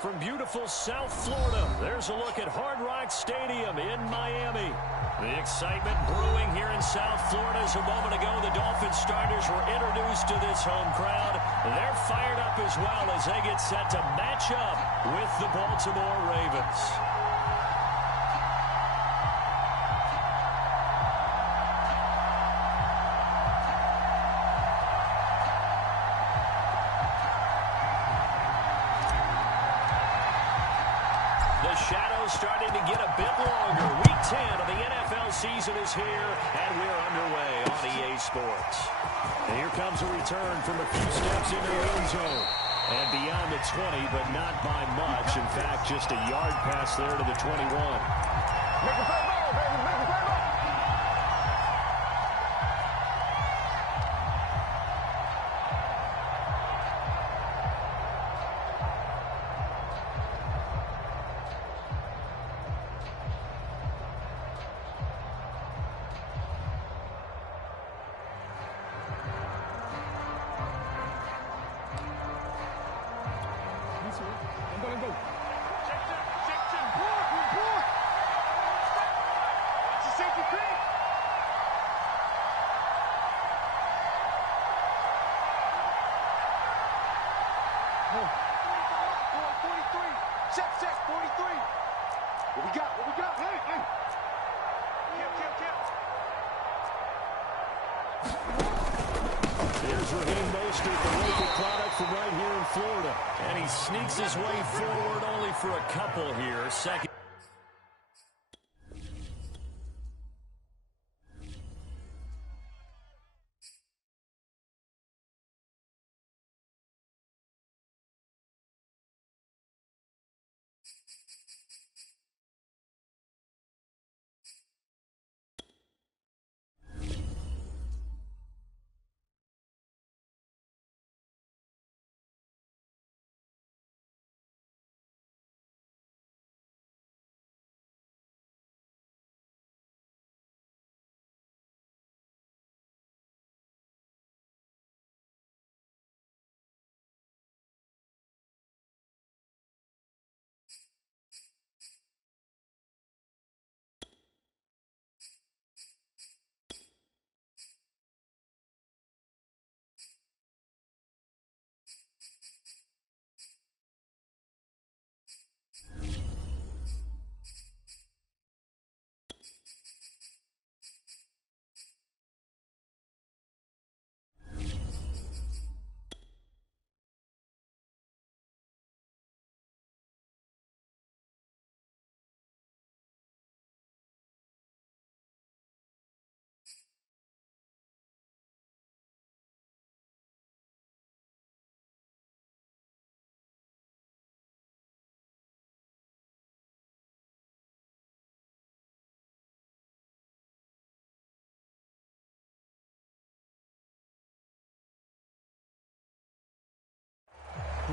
From beautiful South Florida, there's a look at Hard Rock Stadium in Miami. The excitement brewing here in South Florida as a moment ago the Dolphins starters were introduced to this home crowd. They're fired up as well as they get set to match up with the Baltimore Ravens. The shadow's starting to get a bit longer. Week 10 of the NFL season is here, and we're underway on EA Sports. And here comes a return from a few steps into the end zone. And beyond the 20, but not by much. In fact, just a yard pass there to the 21. Make a play ball, baby. Make a play ball. Go. Section. Report. That's a safety creep. Oh. 43. Check. 43. What we got? Hey. Kill. There's Raheem Mostert, the local product from right here in Florida. And he sneaks his way forward only for a couple here. Second.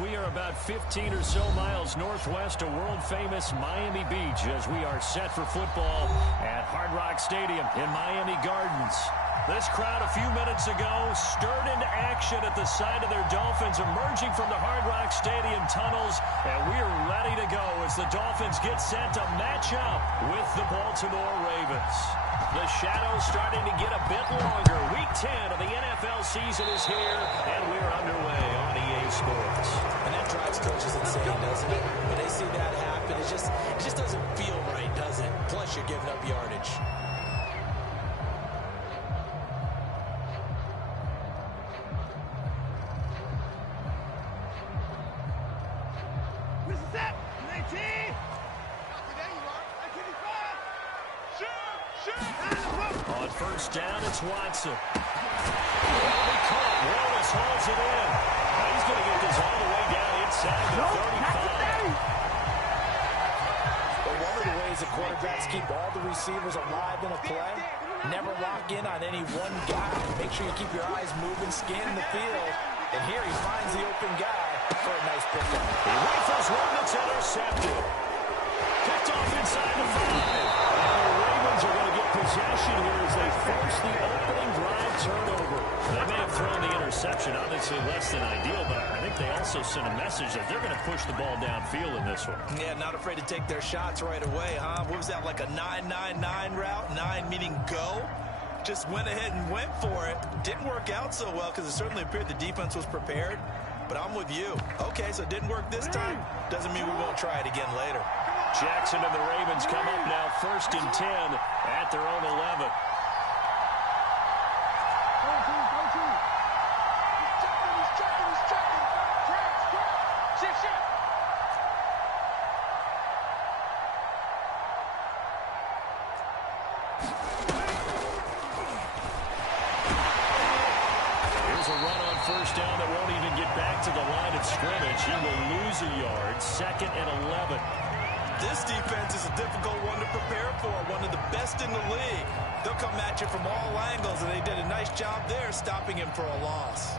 We are about 15 or so miles northwest of world-famous Miami Beach as we are set for football at Hard Rock Stadium in Miami Gardens. This crowd a few minutes ago stirred into action at the side of their Dolphins emerging from the Hard Rock Stadium tunnels, and we are ready to go as the Dolphins get set to match up with the Baltimore Ravens. The shadow's starting to get a bit longer. Week 10 of the NFL season is here, and we're underway on EA Sports. And that drives coaches insane, doesn't it? When they see that happen, it just doesn't feel right, does it? Plus, you're giving up yardage. This is it. 19. There you are. 85. Shoot. On first down, it's Watson. He caught. Wallace hauls it in. Now he's going to get this all the way down inside the 35. But one of the ways the quarterbacks keep all the receivers alive in a play, never lock in on any one guy. Make sure you keep your eyes moving, scanning the field. And here he finds the open guy for a nice pickup. He rifles one that's intercepted. Picked off inside the 5. And the Ravens are going to get possession here as they force the opening drive turnover. They may have thrown the interception, obviously less than ideal, but I think they also sent a message that they're going to push the ball downfield in this one. Yeah, not afraid to take their shots right away, huh? What was that, like a 9-9-9 route? 9 meaning go? Just went ahead and went for it. Didn't work out so well because it certainly appeared the defense was prepared. But I'm with you. Okay, so it didn't work this time. Doesn't mean we won't try it again later. Jackson and the Ravens come up now 1st and 10 at their own 11. Here's a run on 1st down that won't even get back to the line of scrimmage. He will lose a yard. 2nd and 11. This defense is a difficult one to prepare for, one of the best in the league. They'll come at you from all angles, and they did a nice job there stopping him for a loss.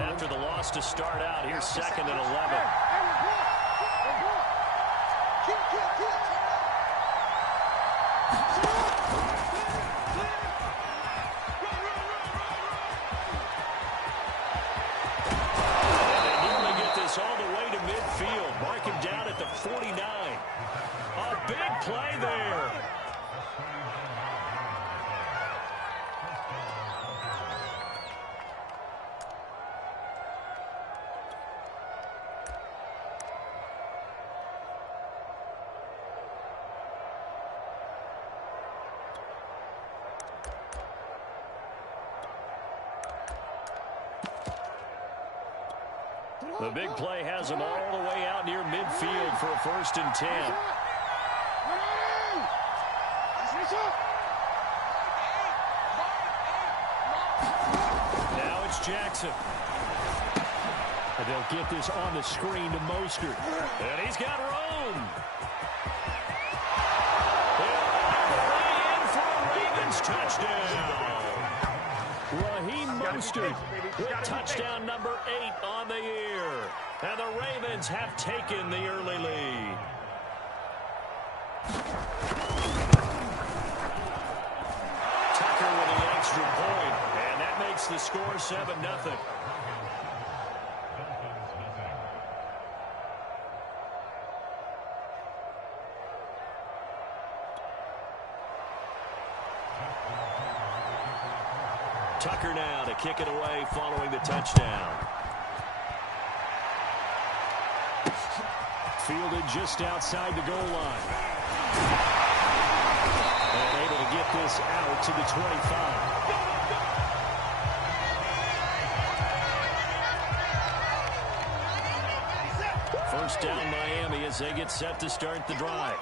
After the loss to start out, here's 2nd and 11. They nearly get this all the way to midfield. Mark him down at the 49. A big play there. The big play has him all the way out near midfield for a 1st and 10. Now it's Jackson. And they'll get this on the screen to Mostert. And he's got room. In for a Ravens touchdown. Raheem Mostert with touchdown number 8 on the year. And the Ravens have taken the early lead. Tucker with the extra point, and that makes the score 7-0. Tucker now to kick it away following the touchdown. Fielded just outside the goal line. And able to get this out to the 25. First down Miami as they get set to start the drive.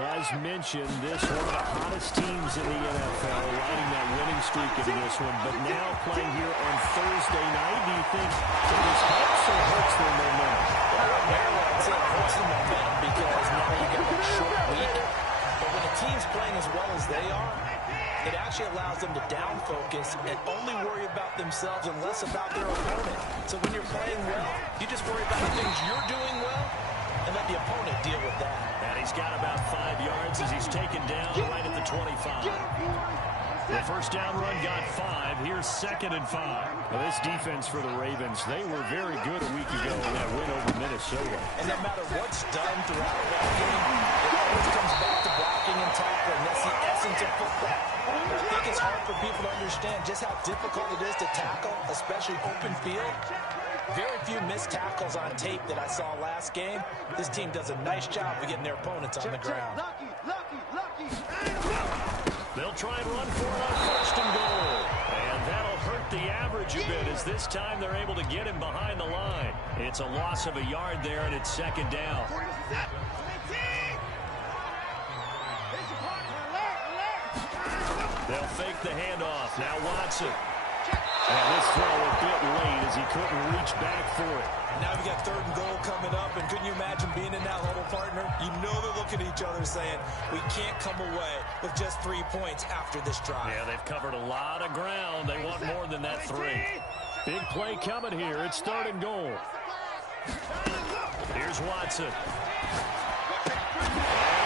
As mentioned, this one of the hottest teams in the NFL, riding that winning streak in this one, but now playing here on Thursday night. Do you think this helps or hurts their momentum? I'd say it hurts the momentum because now you got a short week. But when a team's playing as well as they are, it actually allows them to down focus and only worry about themselves and less about their opponent. So when you're playing well, you just worry about the things you're doing well and let the opponent deal with that. And he's got about 5 yards as he's taken down right at the 25. The first down run got 5. Here's 2nd and 5. Well, this defense for the Ravens, they were very good a week ago in that win over Minnesota. And no matter what's done throughout that game, it always comes back to blocking and tackling. That's the essence of football. I think it's hard for people to understand just how difficult it is to tackle, especially open field. Very few missed tackles on tape that I saw last game. This team does a nice job of getting their opponents on the ground. They'll try and run for it on 1st and goal. And that'll hurt the average a bit as this time they're able to get him behind the line. It's a loss of a yard there, and it's 2nd down. They'll fake the handoff. Now Watson. And this throw a bit late as he couldn't reach back for it. Now we got 3rd and goal coming up, and couldn't you imagine being in that huddle, partner? You know they're looking at each other saying, we can't come away with just 3 points after this drive. Yeah, they've covered a lot of ground. They want more than that 3. Big play coming here. It's 3rd and goal. Here's Watson. And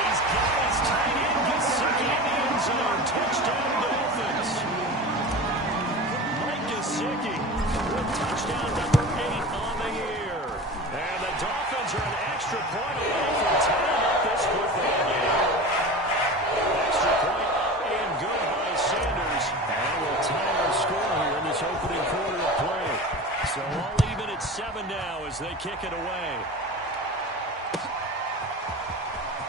he's got his tight end Gesicki in the end zone. Touchdown, Dolphins. Gesicki with touchdown number 8 on the year. And the Dolphins are an extra point away from tying up this football game. Extra point up and good by Sanders. And we'll tie our score here in this opening quarter of play. So all even at 7 now as they kick it away.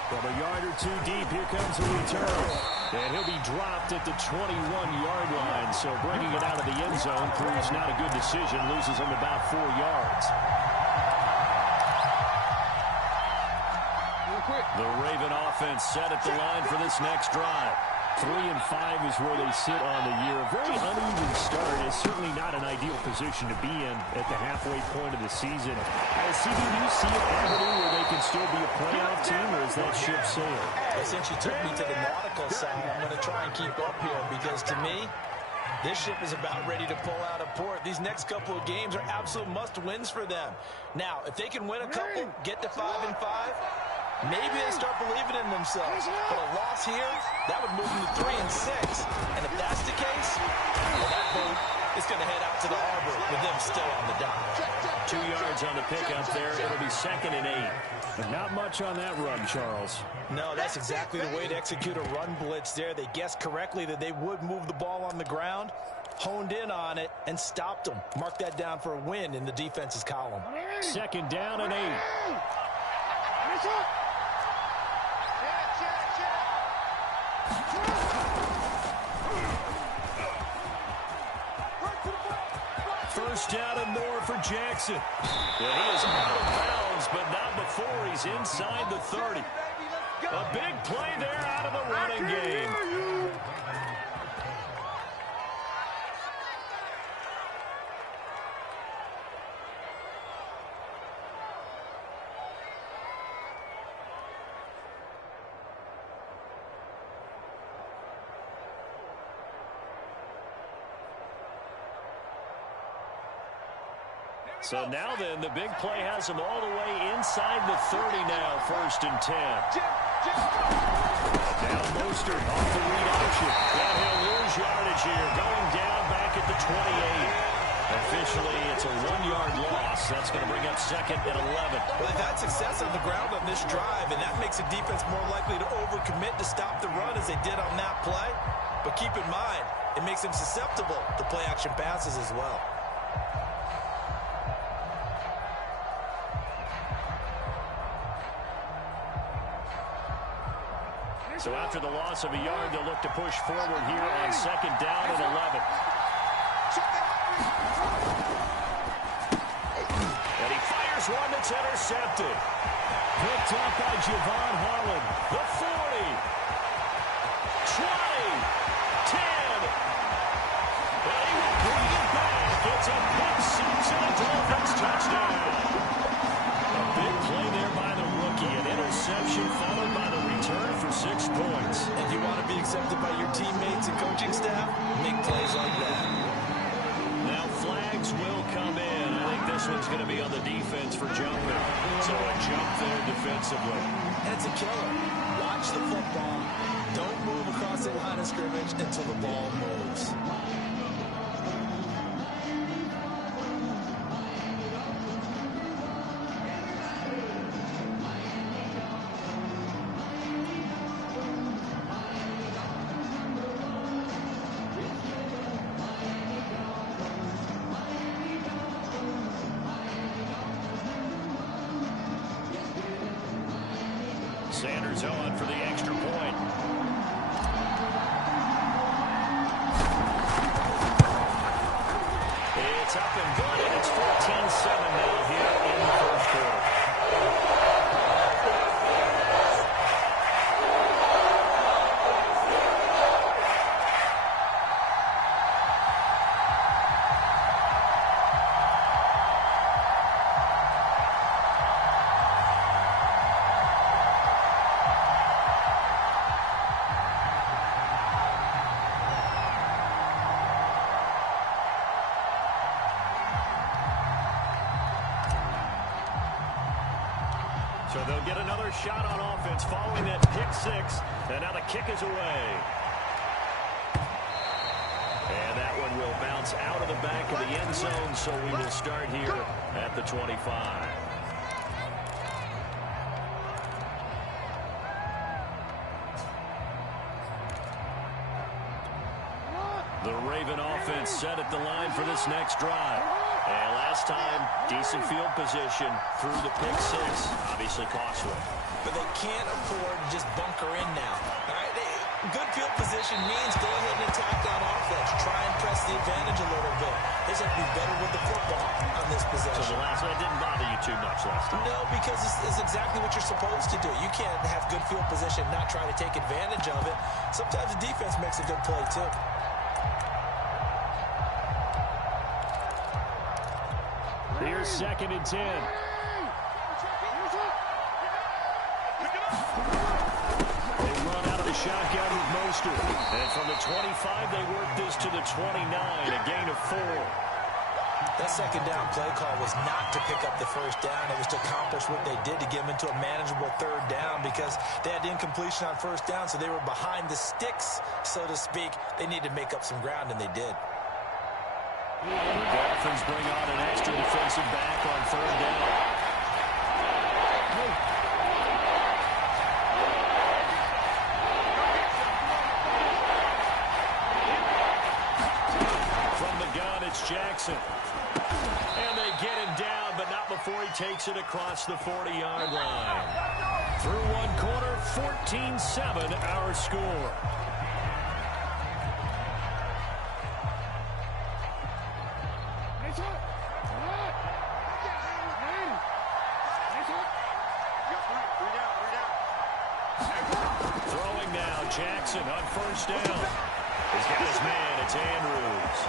From a yard or 2 deep, here comes the return. And he'll be dropped at the 21-yard line. So bringing it out of the end zone proves not a good decision. Loses him about 4 yards. The Raven offense set at the line for this next drive. 3 and 5 is where they sit on the year. A very uneven start. It's certainly not an ideal position to be in at the halfway point of the season. CB, do you see an avenue where they can still be a playoff team, or is that ship sailed? Well, since you took me to the nautical side, I'm going to try and keep up here because to me, this ship is about ready to pull out of port. These next couple of games are absolute must-wins for them. Now, if they can win a couple, get to 5 and 5, maybe they start believing in themselves. But a loss here, that would move them to 3 and 6. And if that's the case, well, that boat is going to head out to the harbor with them still on the dock. 2 yards on the pickup there. It'll be 2nd and 8. But not much on that run, Charles. No, that's exactly the way to execute a run blitz there. They guessed correctly that they would move the ball on the ground, honed in on it, and stopped them. Mark that down for a win in the defense's column. 2nd down and 8. First down and more for Jackson. And he is out of bounds, but not before he's inside the 30. A big play there out of the running game. So now then, the big play has him all the way inside the 30 now, 1st and 10. Down Mostert off the read option. And he'll lose yardage here, going down back at the 28. Officially, it's a 1-yard loss. That's going to bring up 2nd and 11. Well, they've had success on the ground on this drive, and that makes the defense more likely to overcommit to stop the run as they did on that play. But keep in mind, it makes them susceptible to play-action passes as well. So after the loss of a yard, they'll look to push forward here on 2nd down and 11. And he fires one that's intercepted. Picked up by Javon Holland. The 40. 20. 10. And he will bring it back. It's a pick six and a Dolphins touchdown. A big play there by the rookie. An interception followed by the return for 6 points. If you want to be accepted by your teammates and coaching staff, make plays like that. Now flags will come in. I think this one's going to be on the defense for jumping. So a jump there defensively. It's a killer. Watch the football. Don't move across the line of scrimmage until the ball moves. Sanders on for the extra point. It's up and good, and it's 14-7 now here in the first quarter. So they'll get another shot on offense following that pick six. And now the kick is away. And that one will bounce out of the back of the end zone, so we will start here at the 25. The Raven offense set at the line for this next drive. And last time, decent field position through the pick six. Obviously costly. But they can't afford to just bunker in now. All right, good field position means go ahead and attack on offense. Try and press the advantage a little bit. They just have to be better with the football on this possession. So the last one didn't bother you too much last time? No, because it's exactly what you're supposed to do. You can't have good field position and not try to take advantage of it. Sometimes the defense makes a good play, too. Here's 2nd and 10. They run out of the shotgun with Mostert. And from the 25, they work this to the 29, a gain of 4. That second down play call was not to pick up the first down. It was to accomplish what they did to get them into a manageable third down because they had incompletion on first down, so they were behind the sticks, so to speak. They needed to make up some ground, and they did. The Dolphins bring on an extra defensive back on third down. From the gun, it's Jackson. And they get him down, but not before he takes it across the 40-yard line. Through one quarter, 14-7 our score. Throwing now, Jackson on first down. He's got his man, it's Andrews.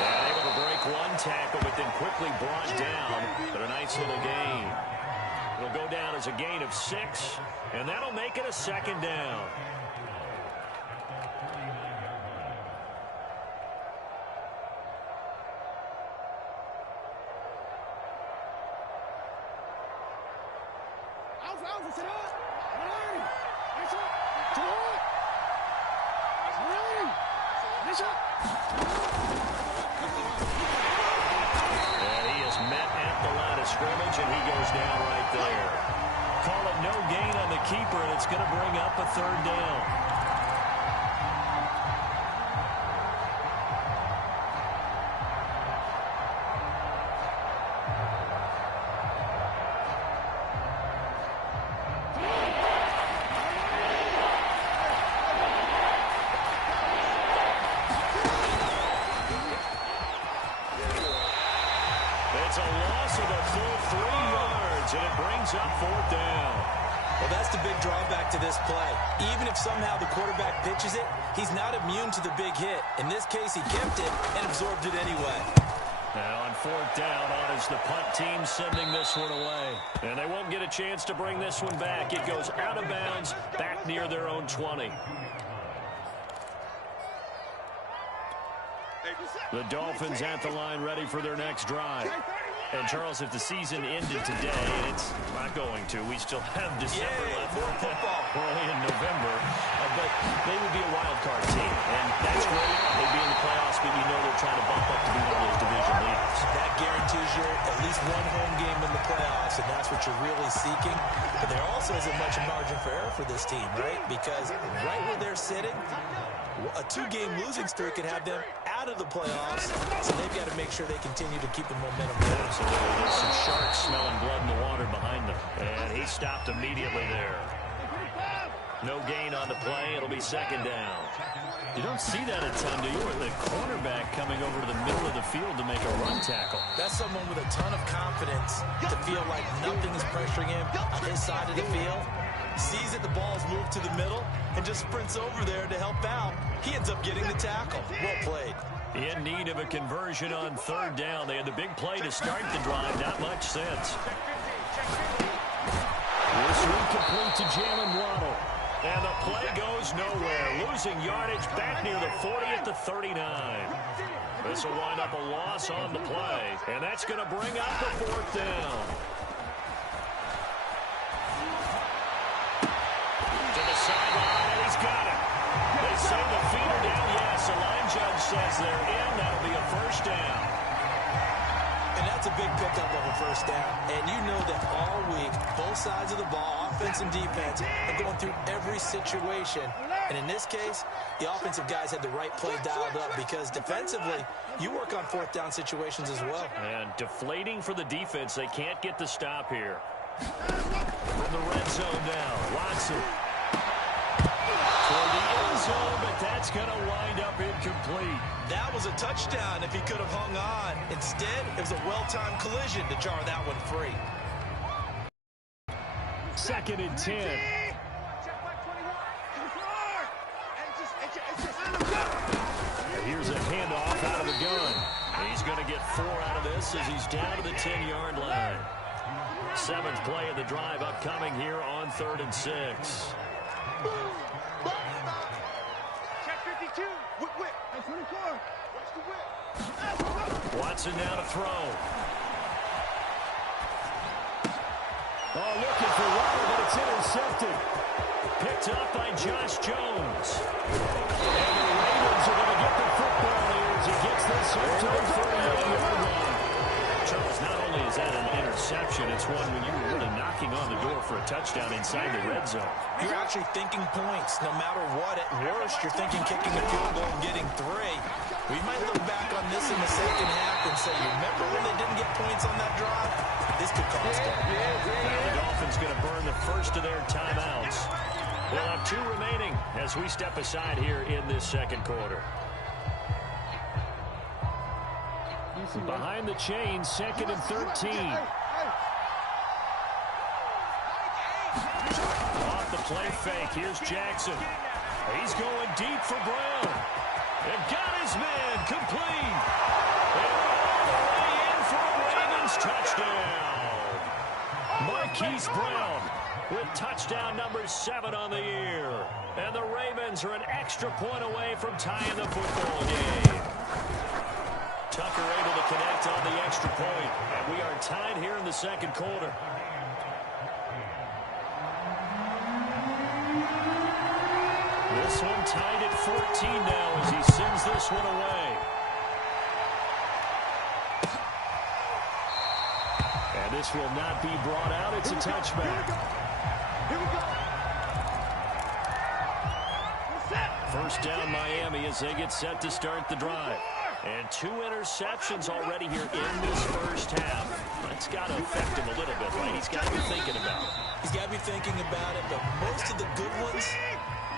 And able to break one tackle, but then quickly brought down. But a nice little gain. It'll go down as a gain of 6, and that'll make it a 2nd down. And he is met at the line of scrimmage, and he goes down right there. Call it no gain on the keeper, and it's going to bring up a 3rd down. It's a loss of a full 3 yards, and it brings up 4th down. Well, that's the big drawback to this play. Even if somehow the quarterback pitches it, he's not immune to the big hit. In this case, he kept it and absorbed it anyway. Now on 4th down, on is the punt team sending this one away. And they won't get a chance to bring this one back. It goes out of bounds back near their own 20. The Dolphins at the line ready for their next drive. And, Charles, if the season ended today, and it's not going to, we still have December left. More football. We're only in November. But they would be a wild card team. And that's great. They'd be in the playoffs, but you know they're trying to bump up to be one of those division leaders. That guarantees you at least one home game in the playoffs, and that's what you're really seeking. But there also isn't much margin for error for this team, right? Because right where they're sitting, a 2-game losing streak could have them out of the playoffs, so they've got to make sure they continue to keep the momentum going. Absolutely. There's some sharks smelling blood in the water behind them. And he stopped immediately there. No gain on the play. It'll be 2nd down. You don't see that a ton, do you? Or the cornerback coming over to the middle of the field to make a run tackle. That's someone with a ton of confidence to feel like nothing is pressuring him on his side of the field. Sees that the ball's moved to the middle and just sprints over there to help out. He ends up getting the tackle. Well played. In need of a conversion on 3rd down. They had the big play to start the drive. Not much sense. This one complete to Jalen Waddle. And the play goes nowhere. Losing yardage back near the 40 at the 39. This will wind up a loss on the play. And that's going to bring up the 4th down. sideline, and he's got it. They say the feet are down. Yes, the line judge says they're in. That'll be a first down. And that's a big pickup of a first down. And you know that all week, both sides of the ball, offense and defense, are going through every situation. And in this case, the offensive guys had the right play dialed up because defensively, you work on fourth down situations as well. And deflating for the defense. They can't get the stop here. From the red zone now, Watson. For the end zone, but that's going to wind up incomplete. That was a touchdown if he could have hung on. Instead, it was a well-timed collision to jar that one free. 2nd and 10. Here's a handoff out of the gun. He's going to get 4 out of this as he's down to the 10-yard line. 7th play of the drive upcoming here on 3rd and 6. Check 52. Whip. And 24. Watch the whip. Watson now to throw. Oh, looking for water, but it's intercepted. Picked up by Josh Jones. And the Ravens are going to get the football here as he gets this up to the 38-yard line. Charles, not only is that an interception, it's one when you're really knocking on the door for a touchdown inside the red zone. You're actually thinking points. No matter what, at worst, you're thinking kicking a field goal and getting 3. We might look back on this in the second half and say, you remember when they didn't get points on that drive? This could cost them. Now the Dolphins going to burn the first of their timeouts. We'll have 2 remaining as we step aside here in this second quarter. Behind the chains, 2nd and 13. Off the play fake, here's Jackson. He's going deep for Brown. They've got his man, complete. And all the way in for a Ravens touchdown. Marquise Brown with touchdown number 7 on the year. And the Ravens are an extra point away from tying the football game. Tucker able to connect on the extra point. And we are tied here in the second quarter. This one tied at 14 now as he sends this one away. And this will not be brought out. It's a touchback. Here we go. First down Miami as they get set to start the drive. And 2 interceptions already here in this first half. That's got to affect him a little bit, right? He's got to be thinking about it. He's got to be thinking about it, but most of the good ones,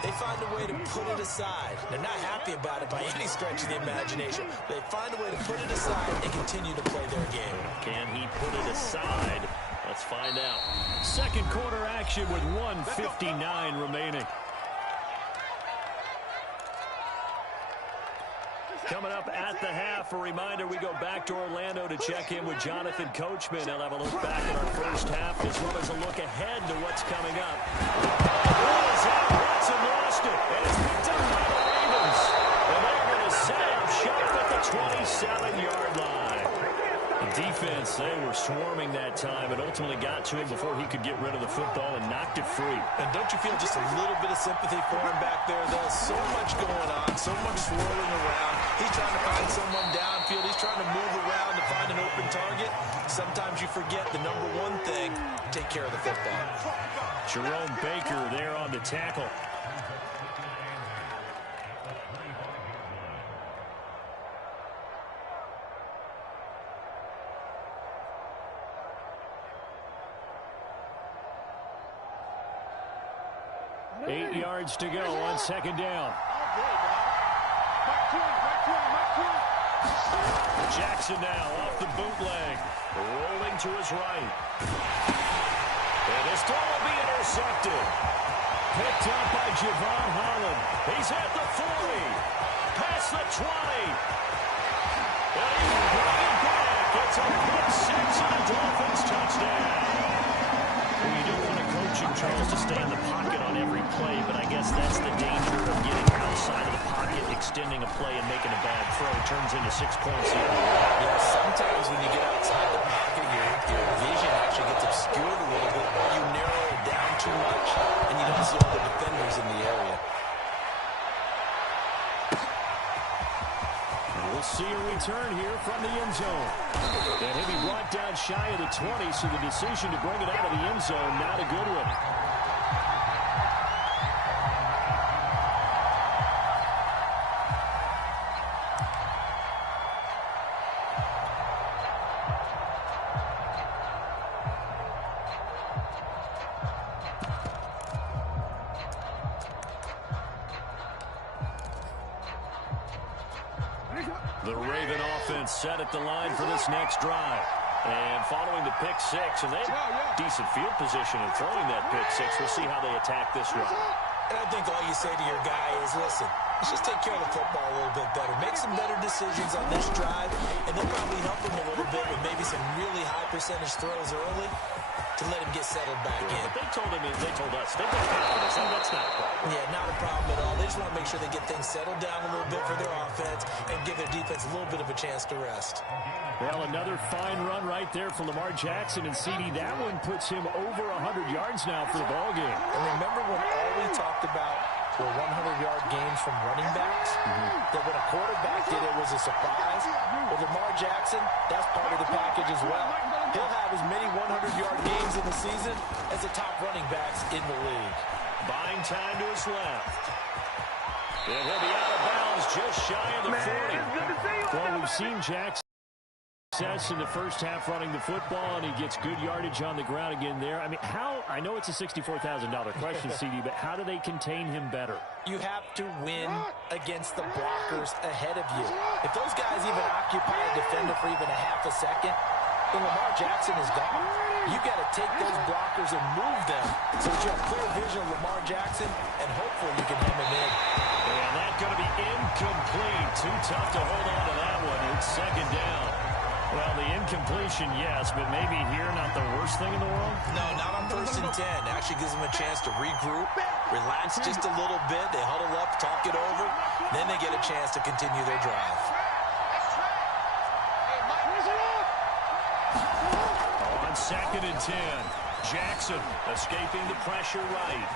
they find a way to put it aside. They're not happy about it by any stretch of the imagination. They find a way to put it aside and continue to play their game. Can he put it aside? Let's find out. Second quarter action with 1:59 remaining. Coming up at the half, a reminder, we go back to Orlando to check in with Jonathan Coachman. He'll have a look back at our first half as well as a look ahead to what's coming up. What is that? Watson lost it, and it's picked up by the Ravens. And they're going to set up shop at the 27-yard line. The defense, they were swarming that time and ultimately got to him before he could get rid of the football and knocked it free. And don't you feel just a little bit of sympathy for him back there, though? So much going on, so much swirling around. He's trying to find someone downfield. He's trying to move around to find an open target. Sometimes you forget the number one thing, take care of the football. Jerome Baker there on the tackle. Eight yards to go on second down. Jackson now off the bootleg, rolling to his right. And this throw will be intercepted. Picked up by Javon Holland. He's at the 40, past the 20. And he will bring it back. It's a pick 6 and a Dolphins touchdown. Well, you don't want a coaching, Charles, to stay in the pocket on every play, but I guess that's the danger of getting outside of the pocket, extending a play and making a bad throw. Turns into 6 points the other way. Yeah, sometimes when you get outside the pocket, your vision actually gets obscured a little bit. You narrow it down too much, and you don't see all the defenders in return here from the end zone. And he'll be brought down shy of the 20, so the decision to bring it out of the end zone, not a good one. The Raven offense set at the line for this next drive. And following the pick six, and they have decent field position in throwing that pick six. We'll see how they attack this run. And I think all you say to your guy is, listen, let's just take care of the football a little bit better. Make some better decisions on this drive, and they'll probably help him a little bit with maybe some really high percentage throws early to let him get settled back in. But they told us, they've got confidence, and that's not a problem. Yeah, not a problem at all. They just want to make sure they get things settled down a little bit for their offense and give their defense a little bit of a chance to rest. Well, another fine run right there from Lamar Jackson, and CD, that one puts him over 100 yards now for the ball game. And remember when all we talked about were 100-yard games from running backs? That when a quarterback did it was a surprise. Well, Lamar Jackson, that's part of the package as well. He'll have as many 100-yard games in the season as the top running backs in the league. Buying time to his left. And he'll be out of bounds just shy of the 40. Well, we've seen Jackson success in the first half running the football, and he gets good yardage on the ground again there. I mean, I know it's a $64,000 question, CD, but how do they contain him better? You have to win against the blockers ahead of you. If those guys even occupy a defender for even a half a second, then Lamar Jackson is gone. You got to take those blockers and move them so that you have clear vision of Lamar Jackson, and hopefully you can hem him in. And that's going to be incomplete. Too tough to hold on to that one. It's second down. Well, the incompletion, yes, but maybe here not the worst thing in the world? No, not on 1st and 10. Actually gives them a chance to regroup, relax just a little bit. They huddle up, talk it over. Then they get a chance to continue their drive. On 2nd and 10, Jackson escaping the pressure right.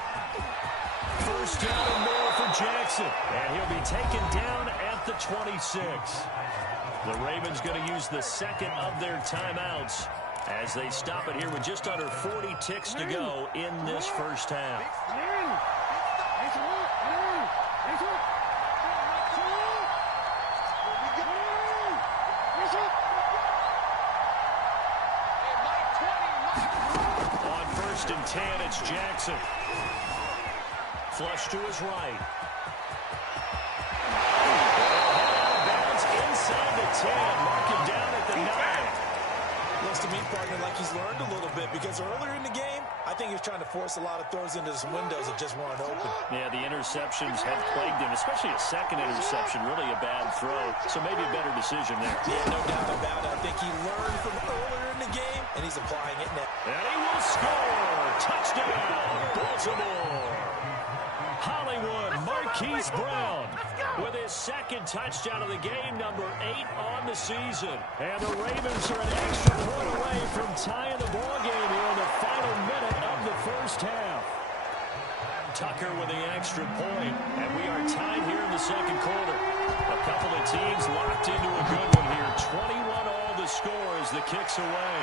First down and more for Jackson. And he'll be taken down at the 26. The Ravens going to use the second of their timeouts as they stop it here with just under 40 ticks to go in this first half. On 1st and 10, it's Jackson. Flush to his right. Inside the 10, mark him down at the 9. Looks to me, partner, like he's learned a little bit because earlier in the game, I think he was trying to force a lot of throws into some windows that just weren't open. Yeah, the interceptions have plagued him, especially a second interception, really a bad throw. So maybe a better decision there. Yeah, no doubt about it. I think he learned from earlier in the game, and he's applying it now. And he will score! Touchdown, Baltimore! Hollywood Marquise Brown with his second touchdown of the game, number 8 on the season. And the Ravens are an extra point away from tying the ball game here in the final minute of the first half. Tucker with the extra point, and we are tied here in the second quarter. A couple of teams locked into a good one here. 21 all the score as the kick's away.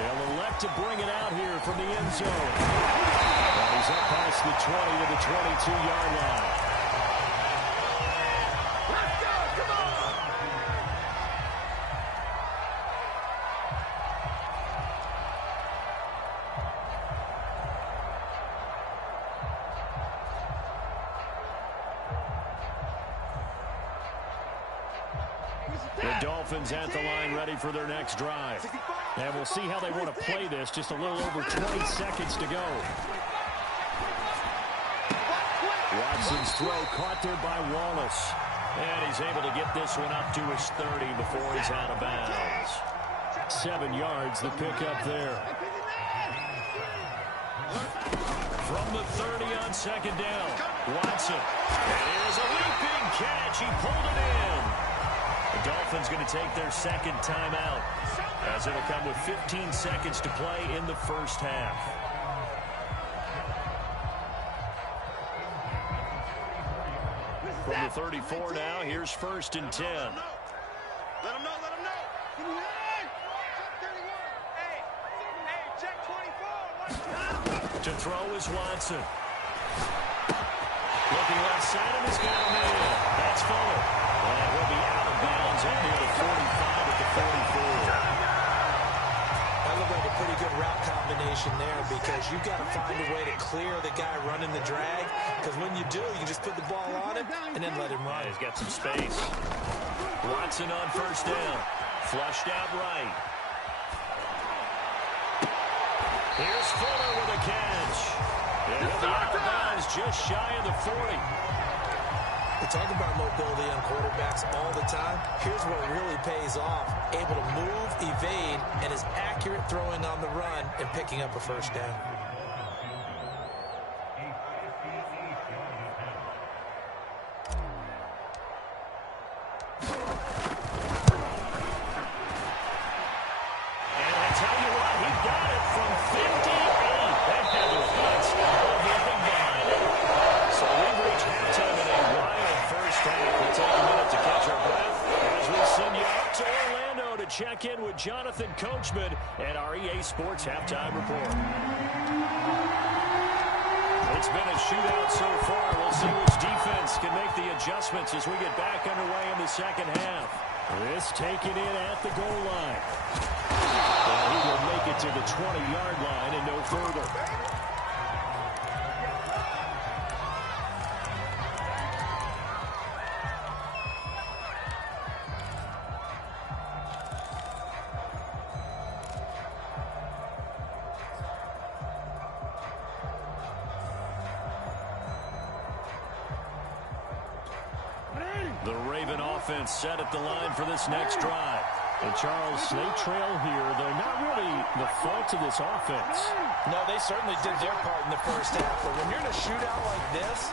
They'll elect to bring it out here from the end zone. And he's up past the 20 to the 22-yard line. Let's go! Come on! The Dolphins at the line ready for their next drive. And we'll see how they want to play this. Just a little over 20 seconds to go. Watson's throw caught there by Wallace. And he's able to get this one up to his 30 before he's out of bounds. 7 yards, the pickup there. From the 30 on second down, Watson. And here's a leaping catch. He pulled it in. The Dolphins going to take their second timeout as it'll come with 15 seconds to play in the first half. From the 34 now. Here's 1st and 10. Let him know. Let him know. Hey, check 24. To throw is Watson. Looking left side and he's got a man. That's Fuller. And he'll be out of bounds up near the 45 at the 44. That looked like a pretty good route combination there because you've got to find a way to clear the guy running the drag, because when you do, you just put the ball on him and then let him run. Yeah, he's got some space. Watson on 1st down. Flushed out right. Here's Fuller with a catch. And he'll be out of bounds just shy of the 40. We talk about mobility on quarterbacks all the time. Here's what really pays off. Able to move, evade, and is accurate throwing on the run and picking up a 1st down. And I tell you what, he got it from 58. That had to punch over the big behind it. So we've reached halftime in a wild first half. We'll take a minute to catch our breath as we send you up to Orlando to check in with Jonathan Coachman at our EA Sports Halftime Report. It's been a shootout so far. We'll see which defense can make the adjustments as we get back underway in the second half. This taken in at the goal line. And he will make it to the 20-yard line and no further. The Raven offense set at the line for this next drive. And Charles, they trail here. They're not really the fault of this offense. No, they certainly did their part in the first half. But when you're in a shootout like this,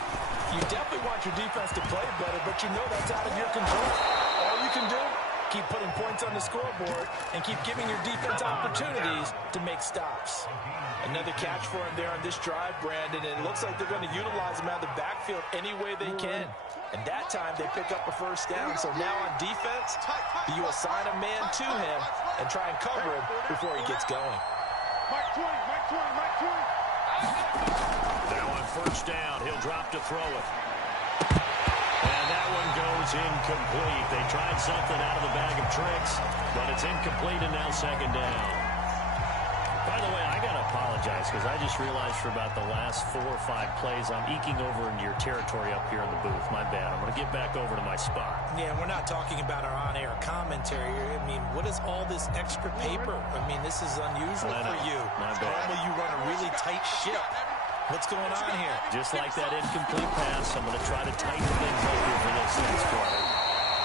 you definitely want your defense to play better, but you know that's out of your control. All you can do, keep putting points on the scoreboard and keep giving your defense opportunities to make stops. Another catch for him there on this drive, Brandon, and it looks like they're going to utilize him out of the backfield any way they can. And that time they pick up a 1st down. So now on defense, you assign a man to him and try and cover him before he gets going. Mike 20. Now on 1st down, he'll drop to throw it. And that one goes incomplete. They tried something out of the bag of tricks, but it's incomplete and now 2nd down. By the way, I got to apologize because I just realized for about the last 4 or 5 plays, I'm eking over into your territory up here in the booth. My bad. I'm going to get back over to my spot. Yeah, we're not talking about our on-air commentary here. I mean, what is all this extra paper? I mean, this is unusual for you. My bad. Normally you run a really tight ship. What's going on here? Just like that incomplete pass, I'm going to try to tighten things up here for this next play.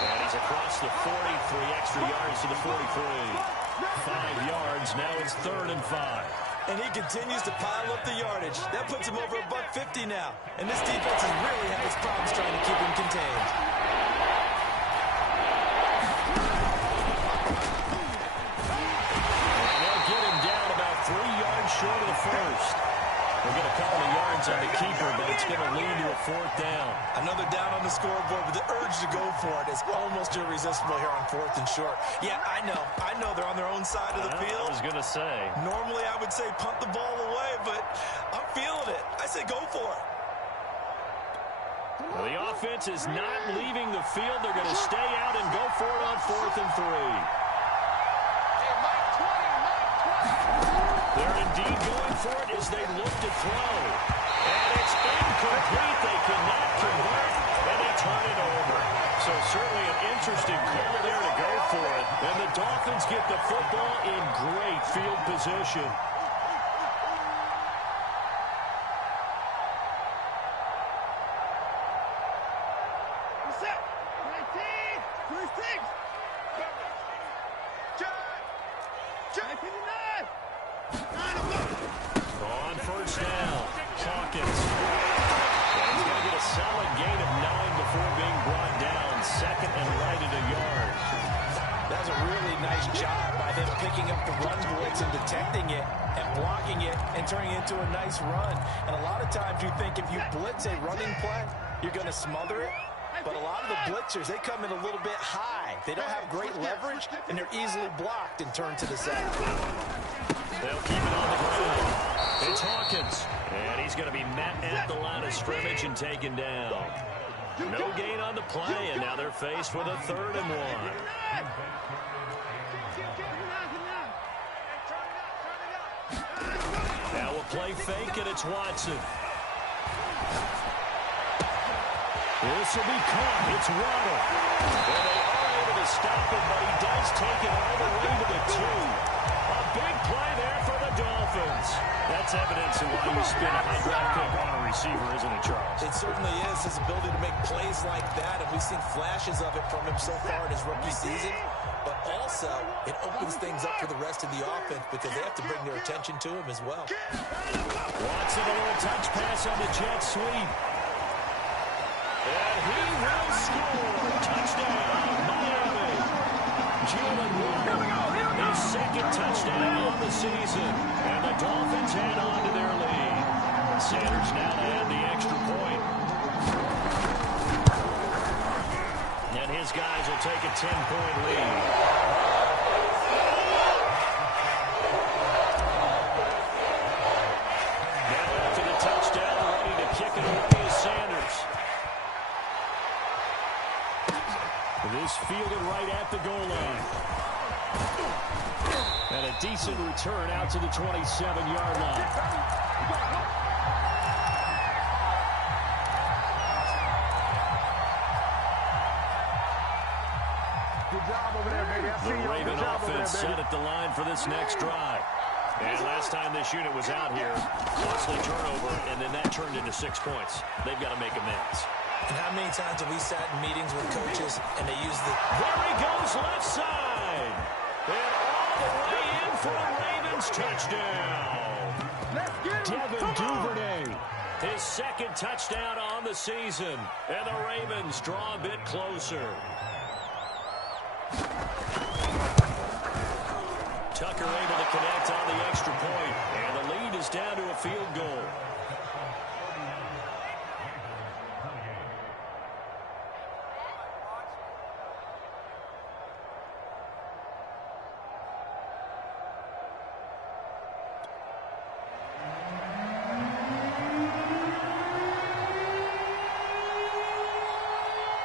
And he's across the 40, 3 extra yards to the 43. 5 yards, now it's 3rd and 5. And he continues to pile up the yardage. That puts him over $150 now. And this defense has really had its problems trying to keep him contained. And they'll get him down about 3 yards short of the 1st. We'll get a couple of yards on the keeper, but it's going to lead to a 4th down. Another down on the scoreboard, but the urge to go for it is almost irresistible here on 4th and short. Yeah, I know they're on their own side of the field. I was going to say. Normally I would say punt the ball away, but I'm feeling it. I say go for it. Well, the offense is not leaving the field. They're going to stay out and go for it on 4th and 3. They're indeed going for it as they look to throw. And it's incomplete. They cannot convert, and they turn it over. So certainly an interesting call there to go for it. And the Dolphins get the football in great field position. Set. 19. 26. Check. 59. On 1st down, Hawkins. And he's going to get a solid gain of 9 before being brought down. 2nd and right at a yard. That was a really nice job by them picking up the run blitz and detecting it and blocking it and turning it into a nice run. And a lot of times you think if you blitz a running play, you're going to smother it. But a lot of the blitzers, they come in a little bit high. They don't have great leverage, and they're easily blocked and turned to the side. They'll keep it on the ground. It's Hawkins. And he's going to be met at the line of scrimmage and taken down. No gain on the play, and now they're faced with a 3rd and 1. Now we'll play fake, and it's Watson. This will be caught. It's Waddle. Well, they are able to stop it, but he does take it all the way to the 2. A big play there for the Dolphins. That's evidence of why you spin a high draft pick on a receiver, isn't it, Charles? It certainly is. His ability to make plays like that, and we've seen flashes of it from him so far in his rookie season. But also, it opens things up for the rest of the offense because they have to bring their attention to him as well. Watson, a little touch pass on the jet sweep. And he will score. Touchdown, Miami. Jalen Waddle, his 2nd touchdown on the season. And the Dolphins head on to their lead. Sanders now to add the extra point. And his guys will take a 10-point lead. Now after the touchdown, ready to kick it away is Sanders. This fielded right at the goal line. And a decent return out to the 27-yard line. Good job over there, baby. The Raven offense set at the line for this next drive. And last time this unit was out here, costly turnover, and then that turned into 6 points. They've got to make amends. And how many times have we sat in meetings with coaches and they use the... There he goes, left side. And all the way in for the Ravens touchdown. Devin Duvernay. His 2nd touchdown on the season. And the Ravens draw a bit closer. Tucker able to connect on the extra point. And the lead is down to a field goal.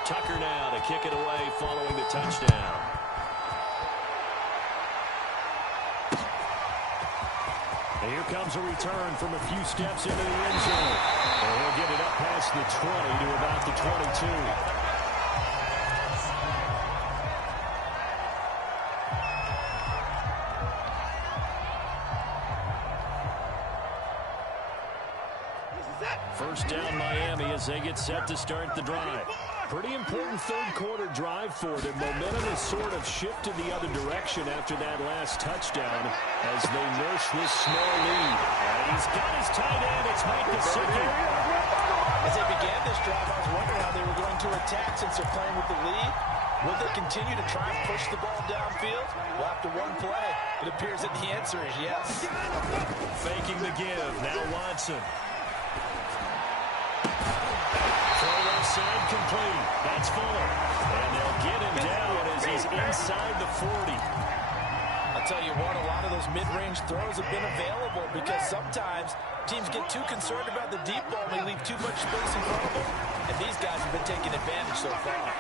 Tucker now to kick it away following the touchdown. And here comes a return from a few steps into the end zone. And he'll get it up past the 20 to about the 22. First down Miami as they get set to start the drive. Pretty important 3rd quarter drive for them. Momentum has sort of shifted the other direction after that last touchdown as they nurse this small lead. And he's got his tight end. It's Mike Gesicki. As they began this drive, I was wondering how they were going to attack since they're playing with the lead. Will they continue to try and push the ball downfield? Well, after one play, it appears that the answer is yes. Faking the give. Now Watson. Side complete. That's Fuller. And they'll get him down as he's inside the 40. I'll tell you what, a lot of those mid-range throws have been available because sometimes teams get too concerned about the deep ball and they leave too much space in front of them. And these guys have been taking advantage so far.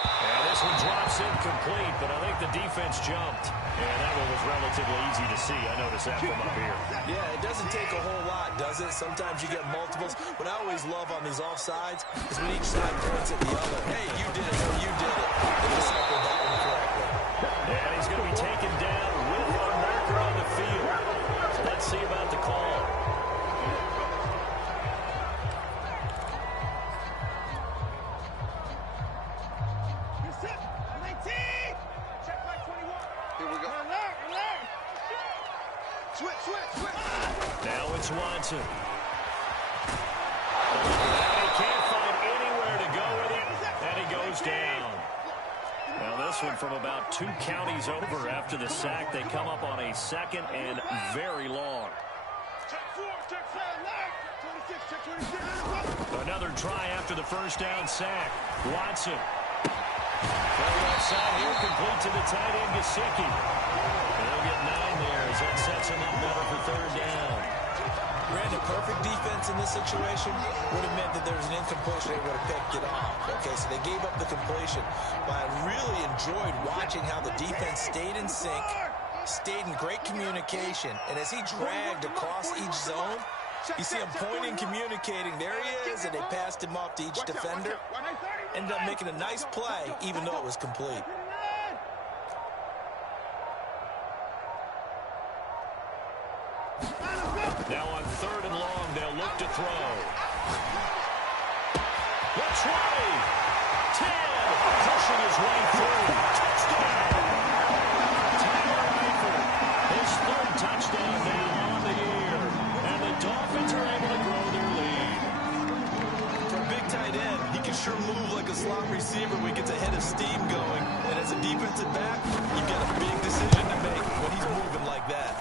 And this one drops incomplete, but I think the defense jumped. And that one was relatively easy to see. I noticed that from up here. Yeah, it doesn't take a whole lot, does it? Sometimes you get multiples. What I always love on these offsides is when each side points at the other. Hey, you did it, or you did it. They just circled that one correctly. And he's going to be taken down with a marker on the field. So let's see about the call. Now it's Watson. And he can't find anywhere to go with it, and he goes down. Now this one from about 2 counties over after the sack. They come up on a 2nd and very long. Another try after the first down sack. Watson. Play left side here, complete to the tight end, Gesicki. They'll get 9 there as that sets him up better for third down. Brandon, perfect defense in this situation would have meant that there was an incompletion. They would have picked it off. Okay, so they gave up the completion. But I really enjoyed watching how the defense stayed in sync, stayed in great communication, and as he dragged across each zone, you see him pointing, communicating. There he is, and they passed him off to each defender. Ended up making a nice play, even though it was complete. Now on third and long, they'll look to throw. Which way? 10, pushing his way through. Touchdown! Tyler Eifert, his third touchdown now on the year. And the Dolphins are able to grow their lead. For a big tight end, he can sure move like a slot receiver when he gets a head of steam going. And as a defensive back, you've got a big decision to make when he's moving like that.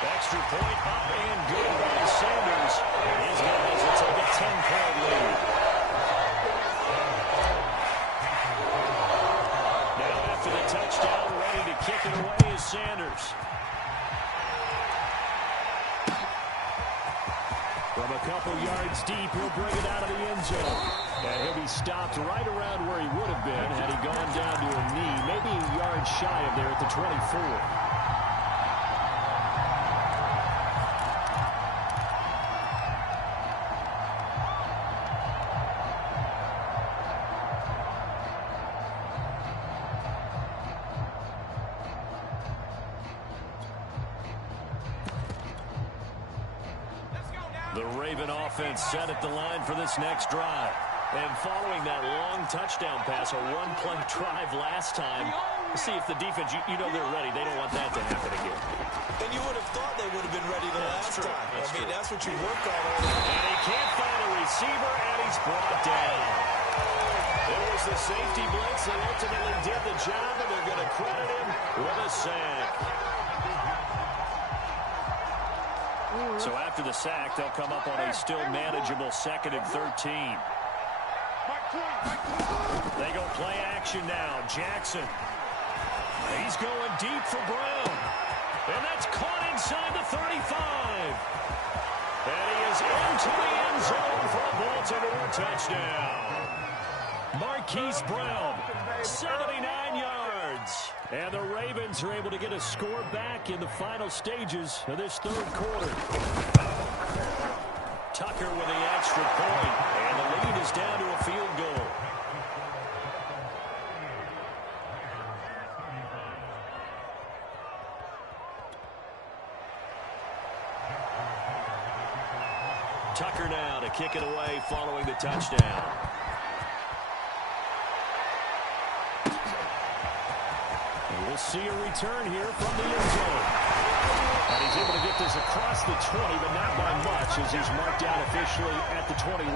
Extra point up and good by Sanders. His guys will take a 10-point lead. Now after the touchdown, ready to kick it away is Sanders. From a couple yards deep, he'll bring it out of the end zone. And he'll be stopped right around where he would have been had he gone down to a knee, maybe a yard shy of there at the 24. The Raven offense set at the line for this next drive. And following that long touchdown pass, a one-play drive last time, see if the defense, you know they're ready. They don't want that to happen again. And you would have thought they would have been ready the last time. That's what you work on. And he can't find a receiver, and he's brought down. It was the safety blitz that ultimately did the job, and they're going to credit him with a sack. So after the sack, they'll come up on a still manageable 2nd and 13. They go play action now. Jackson. He's going deep for Brown. And that's caught inside the 35. And he is into the end zone for a Baltimore touchdown. Marquise Brown, 79 yards. And the Ravens are able to get a score back in the final stages of this third quarter. Tucker with the extra point, and the lead is down to a field goal. Tucker now to kick it away following the touchdown. We'll see a return here from the end zone. And he's able to get this across the 20, but not by much as he's marked down officially at the 21.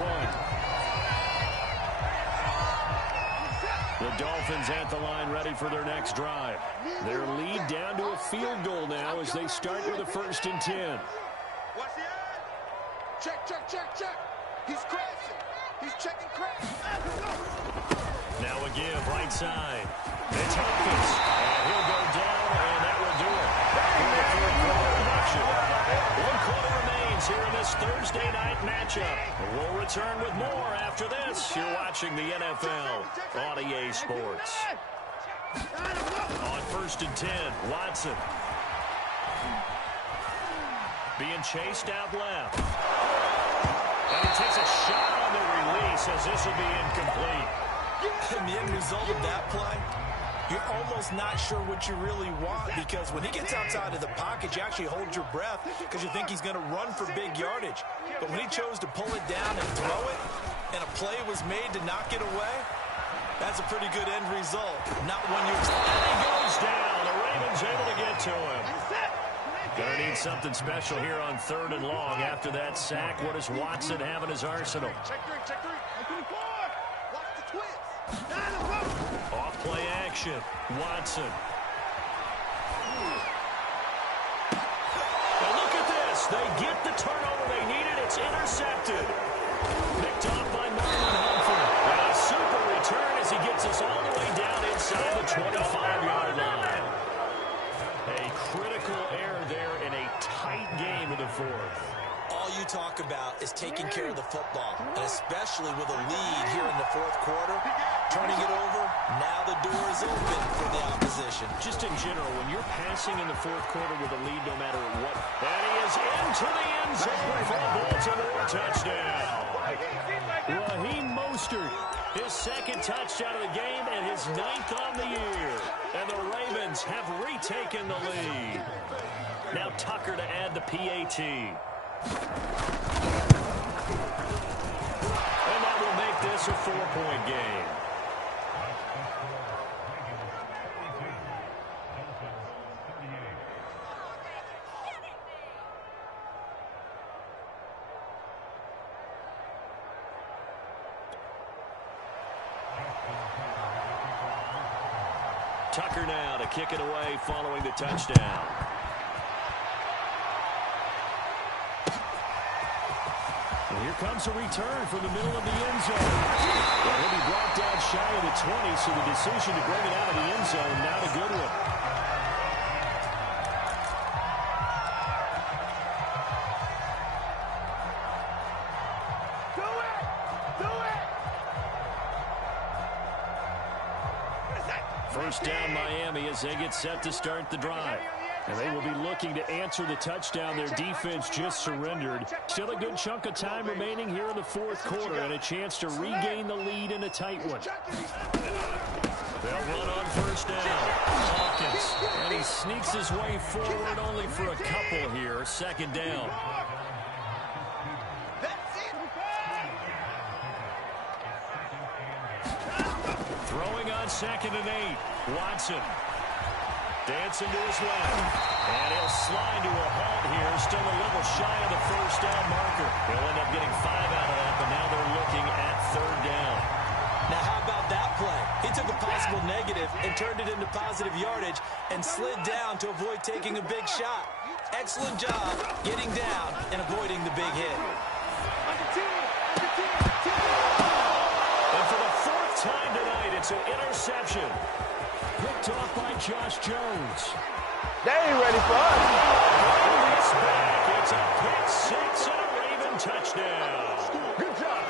The Dolphins at the line ready for their next drive. Their lead down to a field goal now as they start with a 1st and 10. Check, check, check, check. He's crashing. He's checking crash. Now again, right side. It's Hopkins. And he'll go down, and that will do it. In the third quarter of action. 1 quarter remains here in this Thursday night matchup. We'll return with more after this. You're watching the NFL on EA Sports. On 1st and 10, Watson. Being chased out left. And he takes a shot on the release as this will be incomplete. And the end result of that play, you're almost not sure what you really want, because when he gets outside of the pocket, you actually hold your breath because you think he's going to run for big yardage. But when he chose to pull it down and throw it, and a play was made to knock it away, that's a pretty good end result. Not one you expect. And he goes down. The Ravens able to get to him. Gonna need something special here on 3rd and long. After that sack, what does Watson have in his arsenal? Check three. Watch the twist. Off play action. Watson. And look at this. They get the turnover they needed. It's intercepted. Picked off by Marlon Humphrey. And a super return as he gets us all the way down inside the 25-yard line. A critical error there in a tight game in the fourth. All you talk about is taking care of the football, and especially with a lead here in the fourth quarter. Turning it over, now the door is open for the opposition. Just in general, when you're passing in the fourth quarter with a lead, no matter what, and he is into the end zone for a Baltimore touchdown. Raheem Mostert, his second touchdown of the game and his 9th on the year. And the Ravens have retaken the lead. Now Tucker to add the PAT. And that will make this a 4-point game. Tucker now to kick it away following the touchdown. And here comes a return from the middle of the end zone. And he'll be brought down shy of the 20, so the decision to bring it out of the end zone, not a good one. First down Miami as they get set to start the drive. And they will be looking to answer the touchdown their defense just surrendered. Still a good chunk of time remaining here in the fourth quarter and a chance to regain the lead in a tight one. They'll run on first down. Hawkins. And he sneaks his way forward only for a couple here. Second down. Throwing on 2nd and 8. Watson. Dancing to his left. And he'll slide to a halt here. Still a little shy of the first down marker. He'll end up getting 5 out of that, but now they're looking at 3rd down. Now how about that play? He took a possible negative and turned it into positive yardage and slid down to avoid taking a big shot. Excellent job getting down and avoiding the big hit. And for the 4th time tonight, it's an interception. Picked off by Josh Jones. They ain't ready for us. It's back. It's a pick 6 and a Raven touchdown. Good job.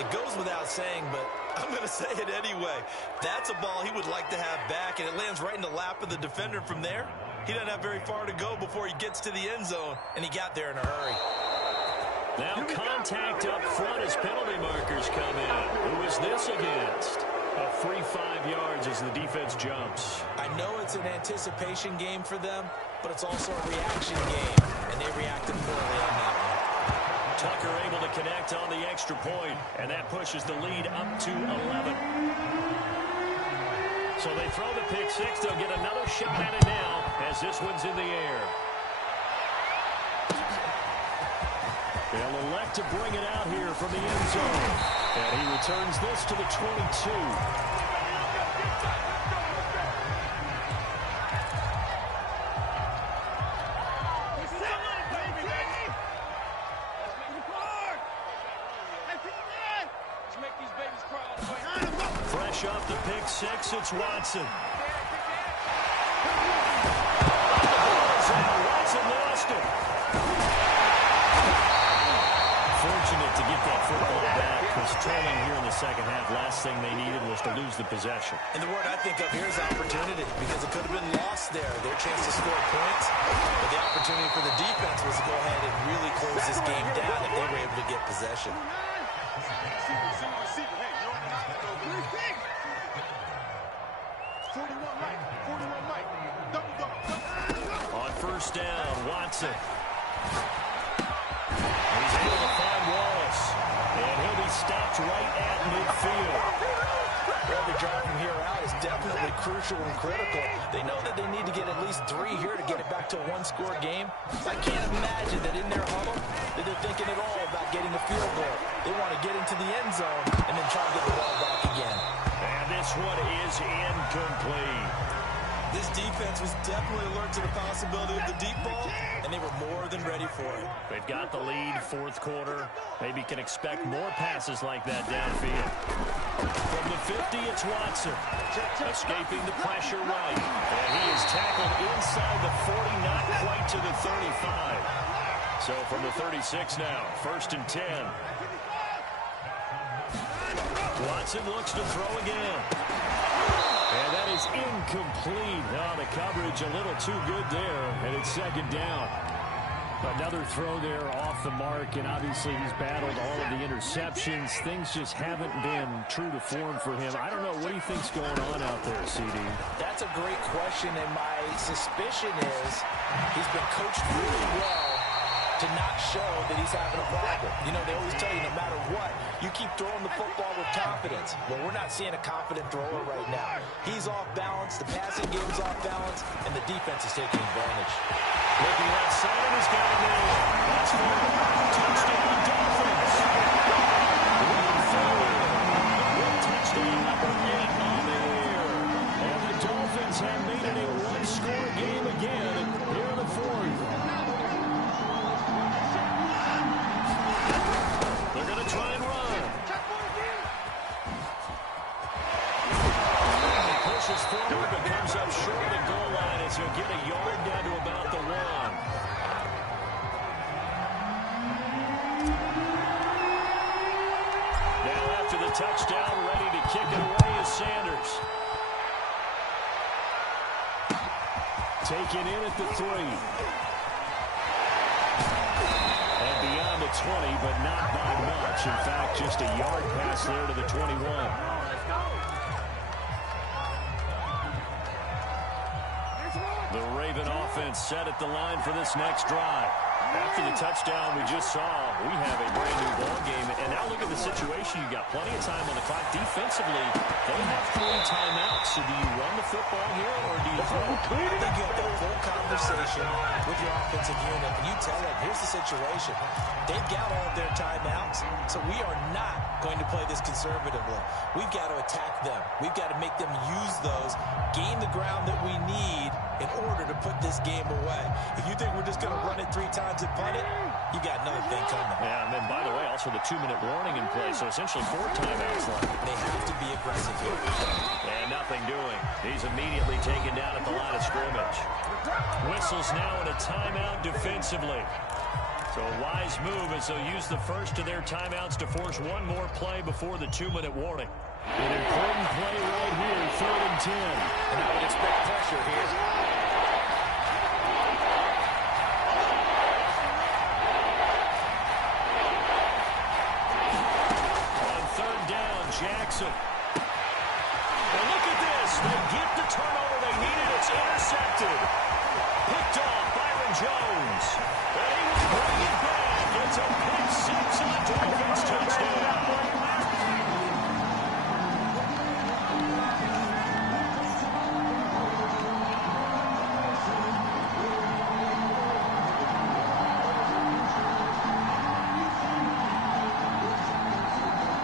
It goes without saying, but I'm going to say it anyway. That's a ball he would like to have back, and it lands right in the lap of the defender from there. He doesn't have very far to go before he gets to the end zone, and he got there in a hurry. Now contact up front as penalty markers come in. Who is this against? A free 5 yards as the defense jumps. I know it's an anticipation game for them, but it's also a reaction game, and they reacted poorly on that one. Tucker able to connect on the extra point, and that pushes the lead up to 11. So they throw the pick 6. They'll get another shot at it now as this one's in the air. They'll elect to bring it out here from the end zone. And he returns this to the 22. Fresh off the pick 6, it's Watson. Watson lost it. Fortunate to get that football back, because trailing here in the second half, last thing they needed was to lose the possession. And the word I think of here is opportunity, because it could have been lost there, their chance to score points. But the opportunity for the defense was to go ahead and really close this game down if they were able to get possession. On first down, Watson. He's able to find Wallace. And he'll be stopped right at midfield. Every drive from here out is definitely crucial and critical. They know that they need to get at least 3 here to get it back to a one-score game. I can't imagine that in their huddle that they're thinking at all about getting a field goal. They want to get into the end zone and then try to get the ball back again. And this one is incomplete. This defense was definitely alert to the possibility of the deep ball, and they were more than ready for it. They've got the lead, fourth quarter. Maybe can expect more passes like that downfield. From the 50, it's Watson. Escaping the pressure right. And he is tackled inside the 40, not quite to the 35. So from the 36 now, 1st and 10. Watson looks to throw again. And that is incomplete. Oh, the coverage a little too good there, and it's 2nd down. Another throw there off the mark, and obviously he's battled all of the interceptions. Things just haven't been true to form for him. I don't know. What do you think's going on out there, CD? That's a great question, and my suspicion is he's been coached really well to not show that he's having a problem. You know, they always tell you no matter what, you keep throwing the football with confidence. Well, we're not seeing a confident thrower right now. He's off balance, the passing game's off balance, and the defense is taking advantage. Looking left side, and he's got it in. That's for touchdown Dolphins. One forward. Touchdown number 8 on the air. And the Dolphins have made it a one-score game again here in the 4th. They're going to try and run. He pushes forward, but comes up short of the goal line as he'll get a yard down to about the 1. Now after the touchdown, ready to kick it away is Sanders. Taken in at the 3. And beyond the 20, but not by much. In fact, just a yard pass there to the 21. The Raven offense set at the line for this next drive. After the touchdown we just saw, we have a brand new ball game. And now look at the situation. You've got plenty of time on the clock. Defensively, they have 3 timeouts. So do you run the football here or do you throw? I think you have the full conversation with your offensive unit, and you tell them, here's the situation. They've got all of their timeouts, so we are not going to play this conservatively. We've got to attack them. We've got to make them use those, gain the ground that we need in order to put this game away. If you think we're just going to run it 3 times and punt it, you got another thing coming. Yeah, and then, by the way, also the 2-minute warning in place, so essentially 4 timeouts left. They have to be aggressive here. And nothing doing. He's immediately taken down at the line of scrimmage. Whistles now in a timeout defensively. So a wise move as they'll use the first of their timeouts to force one more play before the 2-minute warning. An important play right here, 3rd and 10. And I would expect pressure here. On 3rd down, Jackson. And look at this. They get the turnover they needed. It's intercepted. Picked off Byron Jones. And he will bring it back. It's a pick 6 on Dolphins touchdown.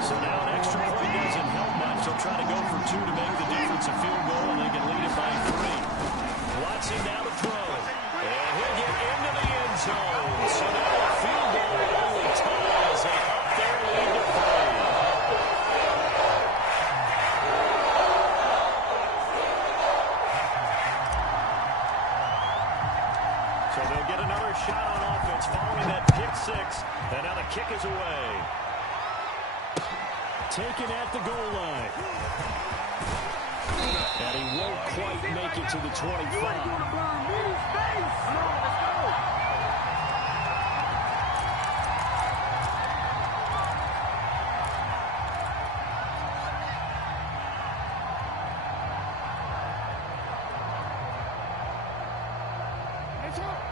So now an extra point doesn't help much. They'll try to go for 2 to make the difference a field goal, and they can lead it by 3. Watson now to throw. And he'll get into the end zone. So now a field goal only ties a up their lead to 3. So they'll get another shot on offense following that pick 6. And now the kick is away. Taken at the goal line. And he won't quite make it to the 25.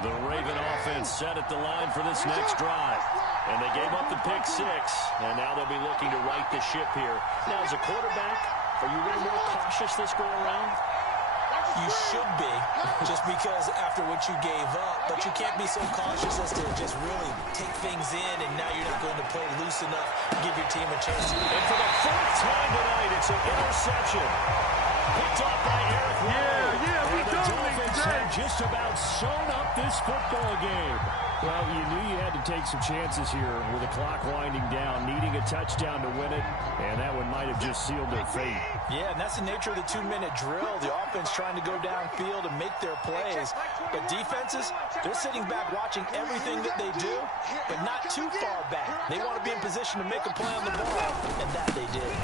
The Raven offense set at the line for this next drive. And they gave up the pick 6, and now they'll be looking to right the ship here. Now, as a quarterback, are you a little more cautious this go-around? You should be, just because after what you gave up, but you can't be so cautious as to just really take things in, and now you're not going to play loose enough to give your team a chance. And for the 4th time tonight, it's an interception. Picked off by Eric Rowe. Yeah, we and the done. just about sewn up this football game. Well, you knew you had to take some chances here with the clock winding down, needing a touchdown to win it, and that one might have just sealed their fate. Yeah, and that's the nature of the 2-minute drill. The offense trying to go downfield and make their plays. But defenses, they're sitting back watching everything that they do, but not too far back. They want to be in position to make a play on the ball, and that they did.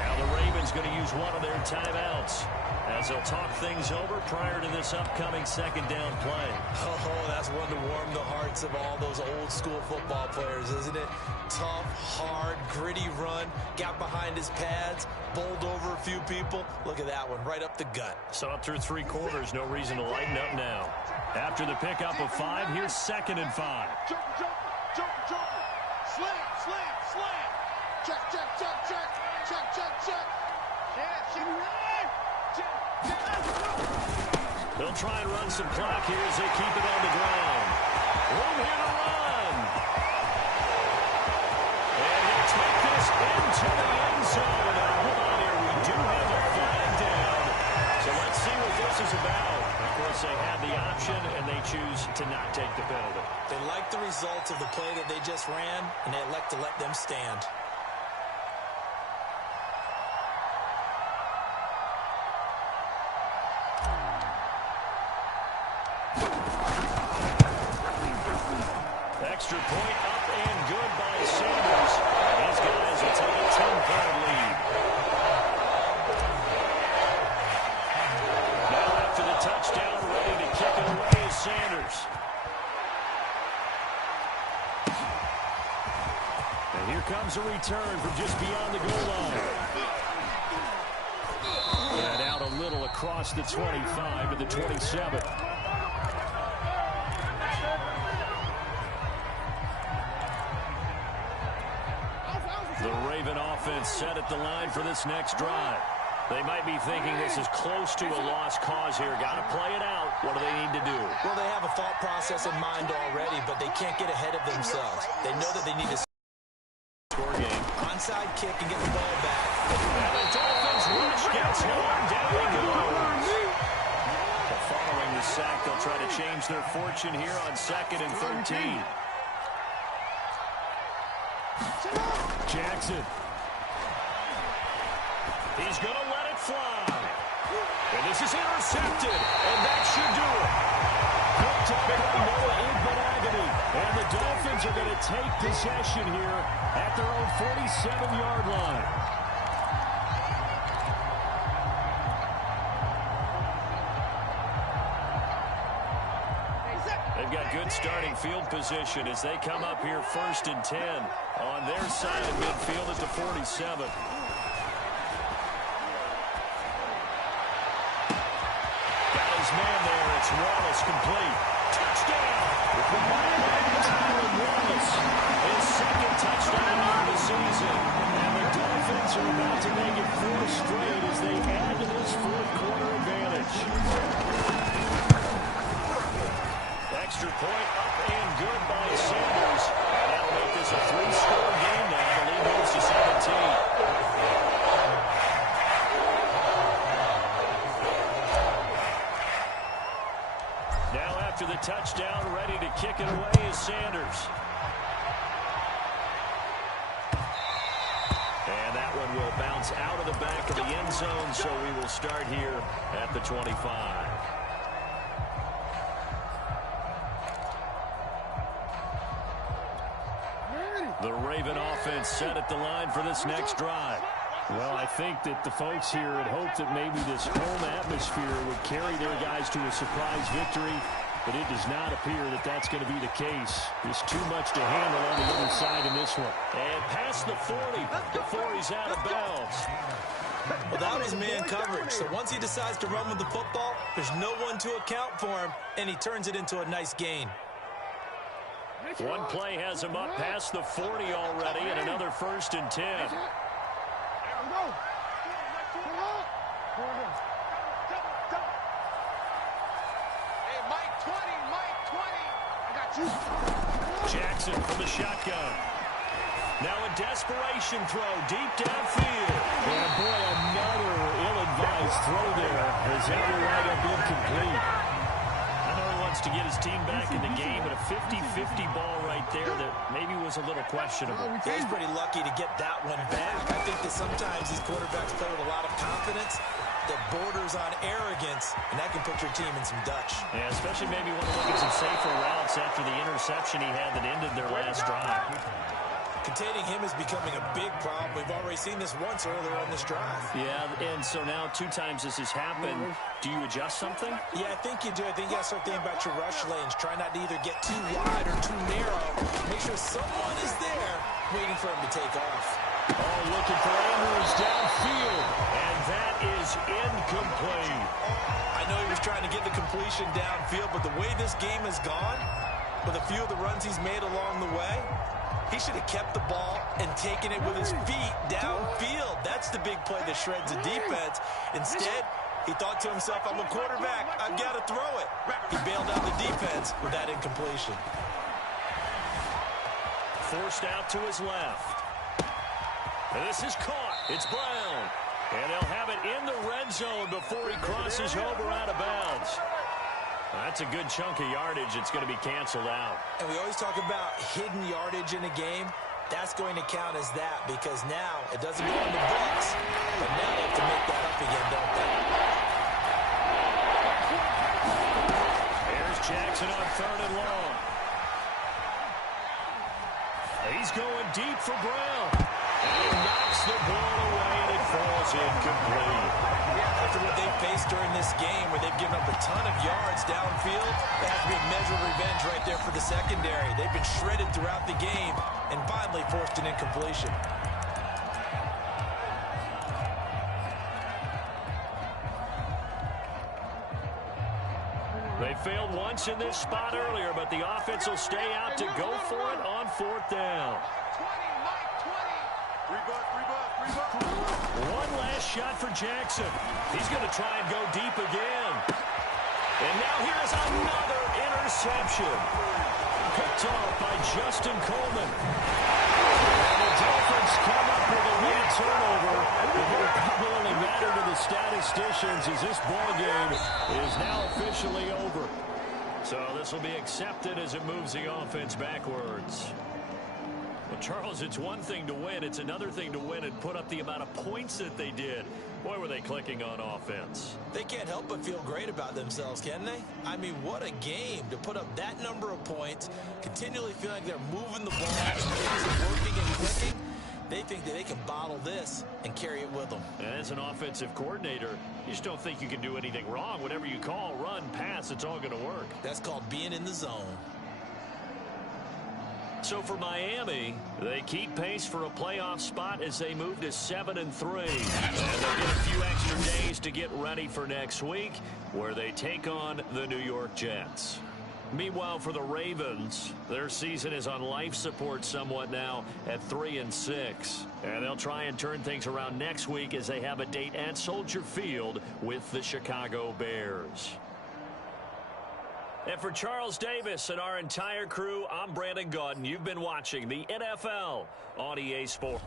Now the Ravens going to use one of their timeouts as they'll talk things over prior to this upcoming second down play. Oh, that's one to warm the hearts of all those old school football players, isn't it? Tough, hard, gritty run, got behind his pads, bowled over a few people. Look at that one, right up the gut. So up through 3 quarters, no reason to lighten up now. After the pickup of 5, here's 2nd and 5. Joker. Slam. Check. They'll try and run some clock here as they keep it on the ground. Room here to run. And he'll take this into the end zone. Now, hold on here. We do have a flag down. So let's see what this is about. Of course, they have the option, and they choose to not take the penalty. They like the results of the play that they just ran, and they elect to let them stand. Extra point up and good by Sanders. These guys will take a 10-point lead. Now after the touchdown, ready to kick it away is Sanders. And here comes a return from just beyond the goal line. And out a little across the 25 to the 27. The Raven offense set at the line for this next drive. They might be thinking this is close to a lost cause here. Got to play it out. What do they need to do? Well, they have a thought process in mind already, but they can't get ahead of themselves. They know that they need to score game. Onside kick and get the ball back. And the Dolphins rush gets him. Down he goes. But following the sack, they'll try to change their fortune here on 2nd and 13. Jackson. He's going to let it fly. And this is intercepted. And that should do it. Picked up by Noah Igbenogany. And the Dolphins are going to take possession here at their own 47-yard line. They've got good starting field position as they come up here 1st and 10 on their side of midfield at the 47. Got his man there. It's Wallace complete. Touchdown! Tyler Wallace. His 2nd touchdown of the season. And the Dolphins are about to make it 4 straight as they add to this 4th quarter advantage. Extra point up and good by Sanders. And that'll make this a 3-score game now. The lead moves to 17. Now after the touchdown, ready to kick it away is Sanders. And that one will bounce out of the back of the end zone, so we will start here at the 25. The Raven offense set at the line for this next drive. Well, I think that the folks here had hoped that maybe this home atmosphere would carry their guys to a surprise victory, but it does not appear that that's going to be the case. There's too much to handle on the other side in this one. And past the 40 before he's out of bounds. Well, that was man coverage. So once he decides to run with the football, there's no one to account for him, and he turns it into a nice gain. One play has him up past the 40 already, and another 1st and 10. Hey, Mike 20, I got you. Jackson from the shotgun. Now a desperation throw deep downfield. And boy, another is that will wind up incomplete. I know he wants to get his team back in the game, but a 50-50 ball right there that maybe was a little questionable. He's pretty lucky to get that one back. I think that sometimes these quarterbacks play with a lot of confidence that borders on arrogance, and that can put your team in some Dutch. Yeah, especially maybe want to look at some safer routes after the interception he had that ended their last drive. Containing him is becoming a big problem. We've already seen this once earlier on this drive. Yeah, and so now 2 times this has happened. Do you adjust something? Yeah, I think you do. I think you got to start thinking about your rush lanes. Try not to either get too wide or too narrow. Make sure someone is there waiting for him to take off. Oh, looking for Andrews downfield, and that is incomplete. I know he was trying to get the completion downfield, but the way this game has gone, with a few of the runs he's made along the way, he should have kept the ball and taken it with his feet downfield. That's the big play that shreds the defense. Instead, he thought to himself, I'm a quarterback. I've got to throw it. He bailed out the defense with that incompletion. Forced out to his left. And this is caught. It's Brown. And they'll have it in the red zone before he crosses over out of bounds. That's a good chunk of yardage. It's going to be canceled out. And we always talk about hidden yardage in a game. That's going to count as that because now it doesn't go in the books. But now they have to make that up again, don't they? There's Jackson on 3rd and long. He's going deep for Brown. And he knocks the ball away, and it falls incomplete. After what they've faced during this game where they've given up a ton of yards downfield, that has to be a measure of revenge right there for the secondary. They've been shredded throughout the game and finally forced an incompletion. They failed once in this spot earlier, but the offense will stay out to go for it on 4th down. One last shot for Jackson. He's going to try and go deep again. And now here's another interception. Picked off by Justin Coleman. And the Dolphins come up with a late turnover. It will probably only matter to the statisticians as this ball game is now officially over. So this will be accepted as it moves the offense backwards. Well, Charles, it's one thing to win. It's another thing to win and put up the amount of points that they did. Boy, were they clicking on offense. They can't help but feel great about themselves, can they? I mean, what a game to put up that number of points, continually feeling like they're moving the ball, things are working and clicking. They think that they can bottle this and carry it with them. And as an offensive coordinator, you just don't think you can do anything wrong. Whatever you call, run, pass, it's all going to work. That's called being in the zone. So for Miami, they keep pace for a playoff spot as they move to 7-3. And they'll get a few extra days to get ready for next week, where they take on the New York Jets. Meanwhile, for the Ravens, their season is on life support somewhat now at 3-6. And they'll try and turn things around next week as they have a date at Soldier Field with the Chicago Bears. And for Charles Davis and our entire crew, I'm Brandon Gaudin. You've been watching the NFL on EA Sports.